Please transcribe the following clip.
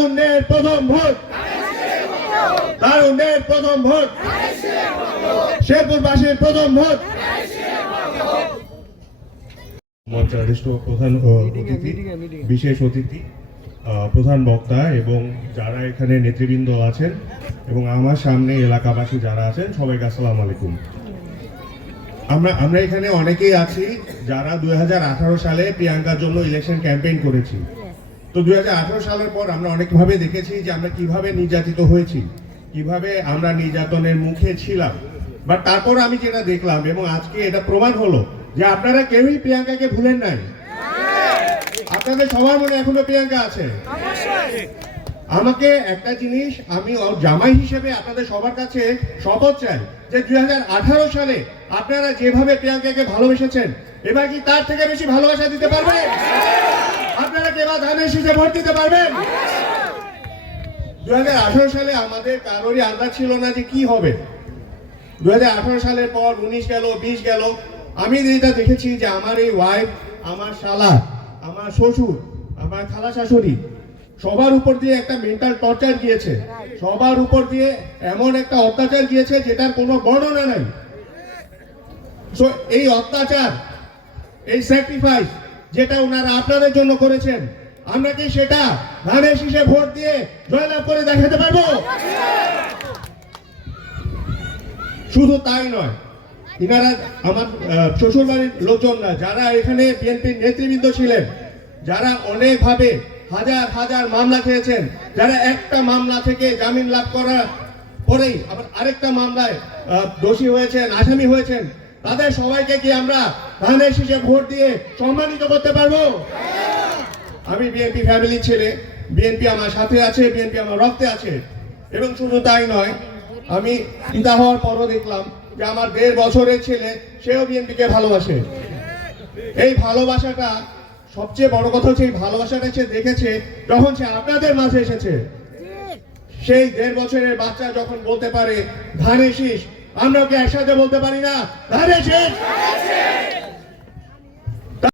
তারুণ্যের প্রথম ভোট। তারুণ্যের প্রথম ভোট। শেরপুরবাসীর প্রথম ভোট। প্রধান অতিথি, বিশেষ অতিথি প্রধান বক্তা এবং যারা এখানে নেতৃবৃন্দ আছেন এবং আমার সামনে এলাকাবাসী যারা আছেন, সবাইকে আসসালাম আলাইকুম। আমরা আমরা এখানে অনেকেই আছি যারা দুই হাজার আঠারো সালে প্রিয়াঙ্কার জন্য ইলেকশন ক্যাম্পেইন করেছি। তো দু হাজার আঠেরো সালের পর আমরা অনেকভাবে দেখেছি যে আমরা কীভাবে নির্যাতিত হয়েছি, কীভাবে আমরা নির্যাতনের মুখে ছিলাম। বা তারপর আমি যেটা দেখলাম এবং আজকে এটা প্রমাণ হলো যে আপনারা কেউই প্রিয়াঙ্কাকে ভুলেন নাই। আপনাদের সবার মনে এখনও প্রিয়াঙ্কা আছে? আমাকে একটা জিনিস আমি জামাই হিসেবে আপনাদের সবার কাছে শপথ চাই যে দু হাজার আঠারো সালে আপনারা যেভাবে প্রিয়াঙ্কাকে ভালোবেসেছেন, এবার কি তার থেকে বেশি ভালোবাসা দিতে পারবেন আপনারা কি এবার ধানের শীষে ভোট দিতে পারবেন? দু সালে আমাদের কারোরই আন্দাজ ছিল না যে কি হবে। দুহাজার আঠারো সালের পর উনিশ গেল, বিশ গেল। আমি যেটা দেখেছি যে আমার এই ওয়াইফ আমার শালা, আমার শ্বশুর, আমার খালা শাশুড়ি, সবার উপর দিয়ে একটা মেন্টাল টর্চার গিয়েছে। সবার উপর দিয়ে এমন একটা অত্যাচার গিয়েছে যেটার কোনো বর্ণনা নাই। সো এই অত্যাচার, এই স্যাক্রিফাইস যেটা ওনারা আপনাদের জন্য করেছেন। আমরা কি সেটা ধানের শীষে ভোট দিয়ে জয়লাভ করে দেখাতে পারব? শুধু তাই নয়, ইনারা আমার শ্বশুর বাড়ির লোকজনরা, যারা এখানে বিএনপির নেতৃবৃন্দ ছিলেন, যারা অনেকভাবে হাজার হাজার মামলা খেয়েছেন, যারা একটা মামলা থেকে জামিন লাভ করার পরেই আবার আরেকটা মামলায় দোষী হয়েছেন, আসামি হয়েছেন, তাদের সবাইকে কি আমরা ধানের শীষে ভোট দিয়ে সম্মানিত করতে পারব? আমি বিএনপি ফ্যামিলির ছেলে। বিএনপি আমার সাথে আছে বিএনপি আমার রক্তে আছে। এবং শুধু তাই নয়, আমি পিতা হওয়ার পরও দেখলাম যে আমার দেড় বছরের ছেলে, সেও বিএনপিকে ভালোবাসে। এই ভালোবাসাটা, সবচেয়ে বড় কথা হচ্ছে এই ভালোবাসাটা সে দেখেছে যখন সে আপনাদের মাঝে এসেছে। সেই দেড় বছরের বাচ্চা যখন বলতে পারে ধানে শীষ আমরা ওকে একসাথে বলতে পারি না? ধানে শীষ